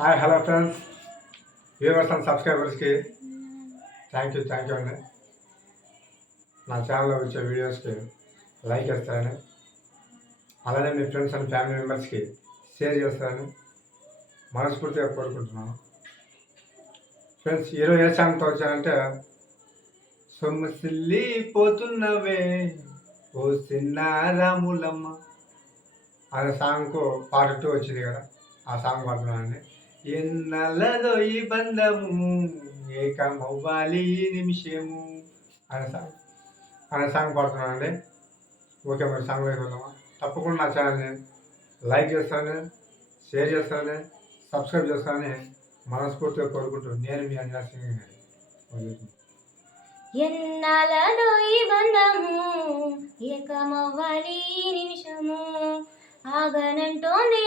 Hi hello friends. Viewers and సబ్స్క్రైబర్స్కి thank you thank you అండి. నా ఛానల్లో వచ్చే వీడియోస్కి లైక్ చేస్తారని అలానే మీ ఫ్రెండ్స్ అండ్ ఫ్యామిలీ మెంబర్స్కి షేర్ చేస్తారని మనస్ఫూర్తిగా కోరుకుంటున్నాను. ఫ్రెండ్స్ ఈరోజు ఏ ఛానల్తో వచ్చానంటే సొమ్మసిల్లి పోతున్నవే ఓ చిన్న రాములమ్మ అనే సాంగ్కు పార్ట్ టూ వచ్చింది కదా. ఆ సాంగ్ పాడుతున్నానండి. ఎన్నలదో ఈ బంధము? ఏకమవ్వాలి ఈ నిమిషము. అనే సాంగ్. అనే సాంగ్ పాడుతున్నానండి. ఓకే మరి సాంగ్ వైపు వెళ్దామా? తప్పకుండా నా ఛానల్ని లైక్ చేస్తాను షేర్ చేస్తాను సబ్స్క్రైబ్ చేస్తానని మనస్ఫూర్తిగా కోరుకుంటూ నేను మీ అంజనా సింగ్ గారి ఎన్నాళ్ళలో ఈ బంధము? ఏకమవ్వాలి నిమిషము. ఆగనంటోంది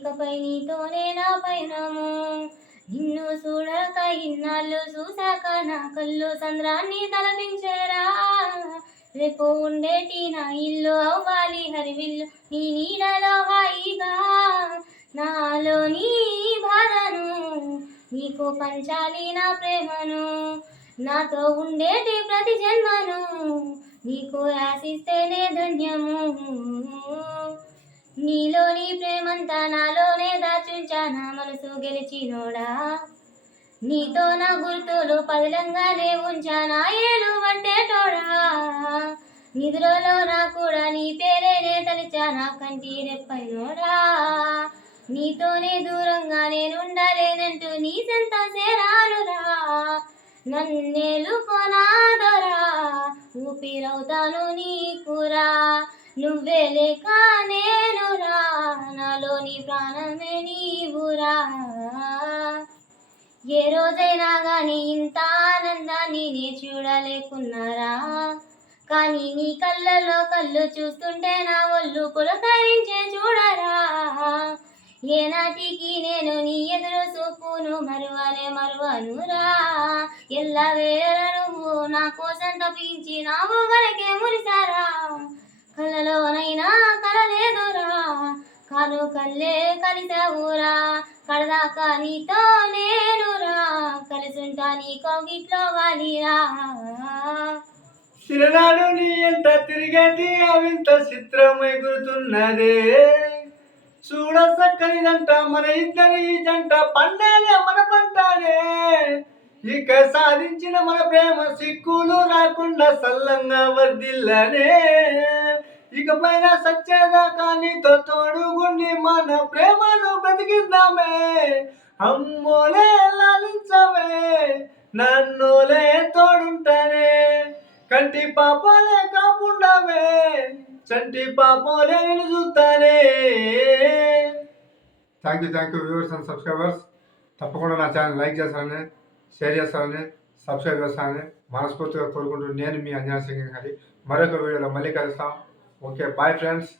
ఇకపై నీతోనే నా పయనము. నిన్ను చూడక ఇన్నాళ్ళు చూశాక నా కళ్ళు సంద్రాన్ని తలపించేరా? రేపు ఉండేటి నా ఇల్లు అవ్వాలి హరివిల్లు నీ నీడలో హాయిగా. నాలో నీ బాధను నీకు పంచాలి నా ప్రేమను. నాతో ఉండేటి ప్రతి జన్మను నీకు ఆశిస్తేనే ధన్యము. నీలోని ప్రేమంతా నాలోనే దాచుంచా నా మనసు గెలిచినోడా? నీతో నా గుర్తులు పదిలంగానే ఉంచా నా ఏలు వంటేటోడా నిద్రలో నా కూడా నీ పేరేనే తలిచా నా కంటి రెప్పైనోడా? నీతోనే దూరంగా నేనుండలేనంటూ నీ సంత సేరానురా? నన్నేలు కొనాదరా ఊపిరవుతాను నీకురా? నువ్వే లేకానే ఏ రోజైనా కానీ ఇంత ఆనందాన్ని నే చూడలేకున్నారా? కానీ నీ కళ్ళలో కళ్ళు చూస్తుంటే నా ఒళ్ళు పులకరించే చూడరా? ఏనాటికి నేను నీ ఎదురు చూపును మరువనే మరువనురా? ఎలా వేళ నువ్వు నా కోసం తప్పించి నా వరకే మురిసారా? కళ్ళలోనైనా కలలేదురా? కాను కళ్ళే కలిసావురా? కడదాకా నీతోనే నేనురా నీ కోగిట్లో వాలిరా చిరనాడు నీ ఎంత తిరిగండి అవింత చిత్రమై గురుతున్నదే. చూడ చక్కనిదంట మన ఇద్దరి జంట పండేనే మన పంటాలే ఇక సాధించిన మన ప్రేమ సిక్కులు రాకుండా సల్లంగా వర్దిల్లనే ఇక పైన సచ్చేదాకా నీతో తోడుగుండి మన ప్రేమను బ్రతికిద్దామే అమ్మోలే లాలించవే నన్నులే తోడుంటానే. కంటి పాపలే కాపుండవే చంటి పాపలే నేను చూస్తానే thank you thank you viewers and subscribers తప్పకుండా నా ఛానల్ లైక్ చేస్తారని షేర్ చేస్తారని సబ్స్క్రైబ్ చేస్తానని మనస్ఫూర్తిగా కోరుకుంటూ నేను మీ అంజనా సింగ్ గారి మరొక వీడియోలో మళ్ళీ కలుస్తాం. Okay bye friends